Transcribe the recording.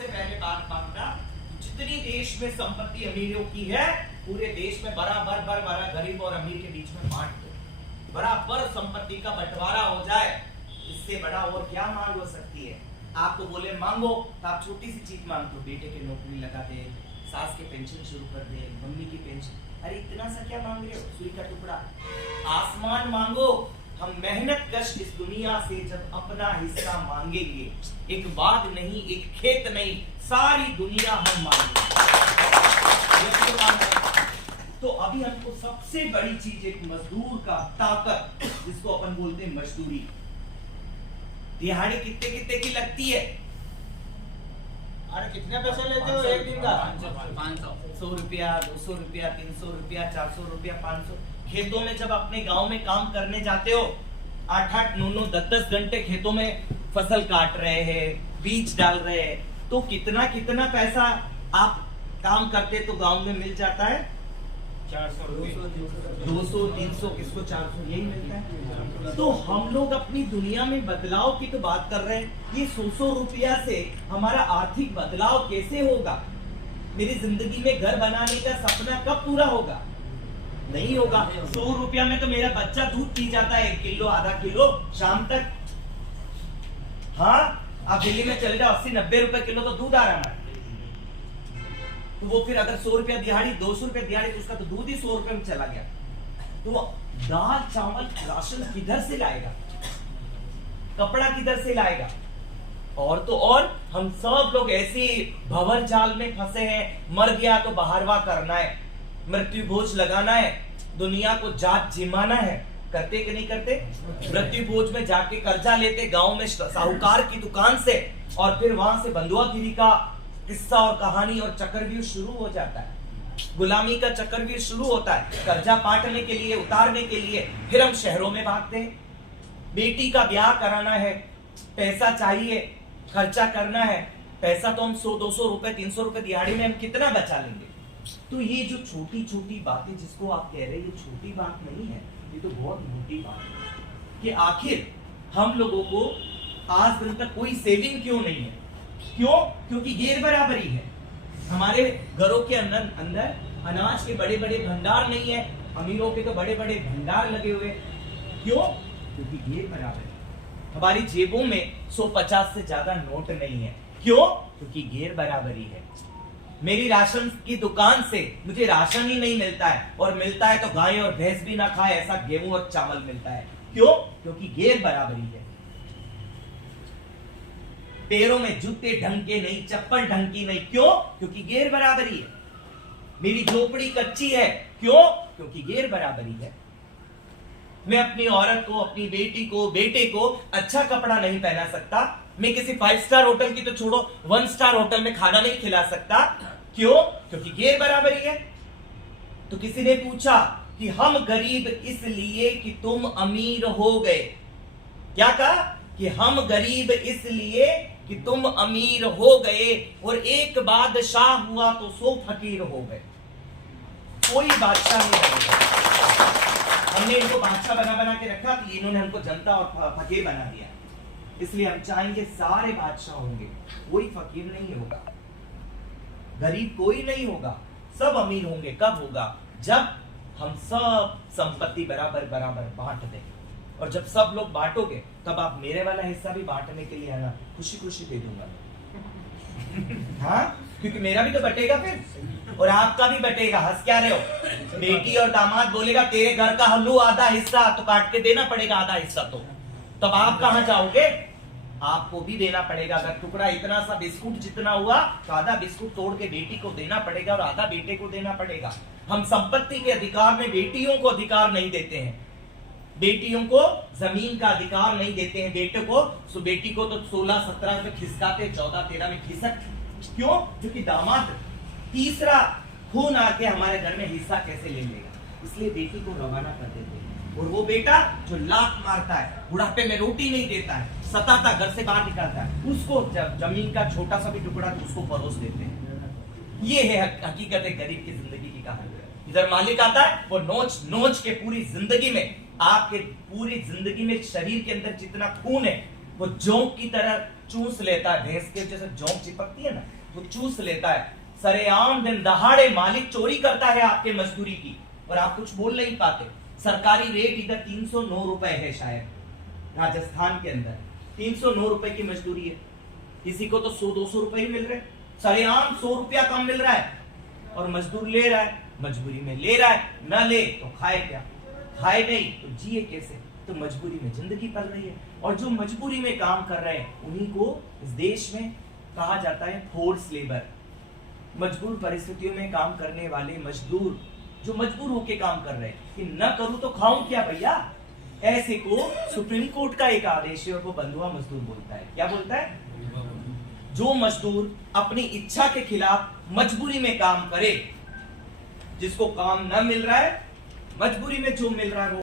सबसे पहले बात मानना, जितनी देश में संपत्ति अमीरों की है पूरे देश में बराबर गरीब और अमीर के बीच में बांट दो, बराबर संपत्ति का बंटवारा हो जाए। इससे बड़ा और क्या मांग हो सकती है? आप तो बोले मांगो तो आप छोटी सी चीज मांग दो, बेटे के नौकरी लगा दे, सास के पेंशन शुरू कर दे, मम्मी की पेंशन। अरे इतना सा क्या मांग रहे हो? सुई का टुकड़ा। आसमान मांगो। हम मेहनत कश इस दुनिया से जब अपना हिस्सा मांगेंगे, एक बाग नहीं, एक खेत नहीं, सारी दुनिया हम मांगेंगे। तो अभी हमको सबसे बड़ी चीज एक मजदूर का ताकत, जिसको अपन बोलते हैं मजदूरी। दिहाड़ी कितने कितने की लगती है? अरे कितने पैसे लेते हो एक दिन का? 500 100 रुपया, 200 रुपया, 300 रुपया, 400 रुपया, 500। खेतों में जब अपने गांव में काम करने जाते हो, 8-8, 9-9, 10-10 घंटे खेतों में फसल काट रहे हैं, बीज डाल रहे हैं, तो कितना कितना पैसा आप काम करते तो गांव में मिल जाता है? 400 200, 300, किसको 400, यही मिलता है। तो हम लोग अपनी दुनिया में बदलाव की तो बात कर रहे हैं, ये 100 रुपया से हमारा आर्थिक बदलाव कैसे होगा? मेरी जिंदगी में घर बनाने का सपना कब पूरा होगा? नहीं होगा। 100 रुपया में तो मेरा बच्चा दूध पी जाता है 1 किलो, आधा किलो शाम तक। हाँ, आप दिल्ली में चले जाओ, 80-90 रुपए किलो तो दूध आ रहा है। तो वो फिर अगर 100 रुपया दिहाड़ी, 200 रुपया दिहाड़ी, तो उसका तो दूध ही 100 रुपए में चला गया। तो वो दाल चावल राशन किधर से लाएगा? कपड़ा किधर से लाएगा? और तो और हम सब लोग ऐसे भंवर जाल में फंसे हैं, मर गया तो बहारवा करना है, मृत्यु भोज लगाना है, दुनिया को जात जिमाना है। करते कि नहीं करते? मृत्यु भोज में जाके कर्जा लेते गांव में साहूकार की दुकान से, और फिर वहां से बंधुआगिरी का किस्सा और कहानी और चक्रव्यूह शुरू हो जाता है। गुलामी का चक्रव्यूह शुरू होता है। कर्जा पाटने के लिए, उतारने के लिए फिर हम शहरों में भागते हैं। बेटी का ब्याह कराना है, पैसा चाहिए, खर्चा करना है। पैसा तो हम 100-200 रुपए, 300 रुपए दिहाड़ी में हम कितना बचा लेंगे? तो ये जो छोटी छोटी बातें जिसको आप कह रहे हैं, ये छोटी बात नहीं है, ये तो बहुत मोटी बात है कि आखिर हम लोगों को आज दिन तक कोई सेविंग क्यों नहीं है? क्यों? क्योंकि गैर बराबरी है। हमारे घरों के अंदर अनाज के बड़े बड़े भंडार नहीं है, अमीरों के तो बड़े बड़े भंडार लगे हुए। क्यों? क्योंकि गैर बराबरी। हमारी जेबों में 150 से ज्यादा नोट नहीं है। क्यों? क्योंकि गैर बराबरी है। मेरी राशन की दुकान से मुझे राशन ही नहीं मिलता है, और मिलता है तो गाय और भैंस भी ना खाए ऐसा गेहूं और चावल मिलता है। क्यों? क्योंकि गैर बराबरी है। पैरों में जूते ढंग के नहीं, चप्पल ढंग की नहीं। क्यों? क्योंकि गैर बराबरी है। मेरी झोपड़ी कच्ची है। क्यों? क्योंकि गैर बराबरी है। मैं अपनी औरत को, अपनी बेटी को, बेटे को अच्छा कपड़ा नहीं पहना सकता। मैं किसी 5 स्टार होटल की तो छोड़ो, 1 स्टार होटल में खाना नहीं खिला सकता। क्यों? क्योंकि गैर बराबरी है। तो किसी ने पूछा कि हम गरीब इसलिए कि तुम अमीर हो गए। क्या कहा? कि हम गरीब इसलिए कि तुम अमीर हो गए, और एक बादशाह हुआ तो 100 फकीर हो गए। कोई बादशाह नहीं बनेगा। हमने इनको बादशाह बना के रखा, कि इन्होंने हमको जनता और फकीर बना दिया। इसलिए हम चाहेंगे सारे बादशाह होंगे, कोई फकीर नहीं होगा, गरीब कोई नहीं होगा, सब अमीर होंगे। कब होगा? जब हम सब संपत्ति बराबर बांट दें। और जब सब लोग बांटोगे, तब आप मेरे वाला हिस्सा भी बांटने के लिए आना, खुशी खुशी दे दूंगा। हाँ, क्योंकि मेरा भी तो बटेगा फिर, और आपका भी बटेगा। हंस क्या रहे हो? बेटी और दामाद बोलेगा तेरे घर का हल्लू आधा हिस्सा, तो काट के देना पड़ेगा आधा हिस्सा। तो तब आप कहां जाओगे? आपको भी देना पड़ेगा। अगर टुकड़ा इतना सा बिस्कुट जितना हुआ, तो आधा बिस्कुट तोड़ के बेटी को देना पड़ेगा, और आधा बेटे को देना पड़ेगा। हम संपत्ति के अधिकार में बेटियों को अधिकार नहीं देते हैं, बेटियों को जमीन का अधिकार नहीं देते हैं। बेटे को, सो बेटी को तो 16-17 में खिसकाते, 14-13 में खिसक। क्यों? क्योंकि दामाद तीसरा खून आके हमारे घर में हिस्सा कैसे ले लेगा, इसलिए बेटी को रवाना कर देते हैं। और वो बेटा जो लात मारता है, बुढ़ापे में रोटी नहीं देता है, सताता, घर से बाहर निकालता है, उसको जमीन का छोटा सा भी टुकड़ा तो उसको परोस देते हैं। ये है हकीकत है गरीब की जिंदगी की कहानी। इधर मालिक आता है, वो नोच नोच के पूरी जिंदगी में, आपके पूरी जिंदगी में शरीर के अंदर जितना खून है, वो जोंक की तरह चूस लेता है, भैंस के जैसे जोंक चिपकती है ना, वो चूस लेता है। सरेआम दिन दहाड़े मालिक चोरी करता है आपके मजदूरी की, और आप कुछ बोल नहीं पाते। सरकारी रेट इधर 309 रुपए है, शायद राजस्थान के अंदर 309 रुपए की मजदूरी है। किसी को तो 100-200 रुपए ही मिल रहे, सरेआम 100 रुपया कम मिल रहा है, और मजदूर ले रहा है, मजबूरी में ले रहा है, ना ले तो खाए क्या, खाए नहीं तो जिए कैसे। तो मजबूरी में जिंदगी पल रही है, और जो मजबूरी में काम कर रहे हैं उन्हीं को इस देश में कहा जाता है फोर्स लेबर। मजबूर परिस्थितियों में काम करने वाले मजदूर, जो मजबूर होके काम कर रहे हैं कि न करूं तो खाऊं क्या भैया, ऐसे को सुप्रीम कोर्ट का एक आदेश है और वो बंधुआ मजदूर बोलता है। क्या बोलता है? जो मजदूर अपनी इच्छा के खिलाफ मजबूरी में काम करे, जिसको काम न मिल रहा है, मजबूरी में जो मिल रहा है वो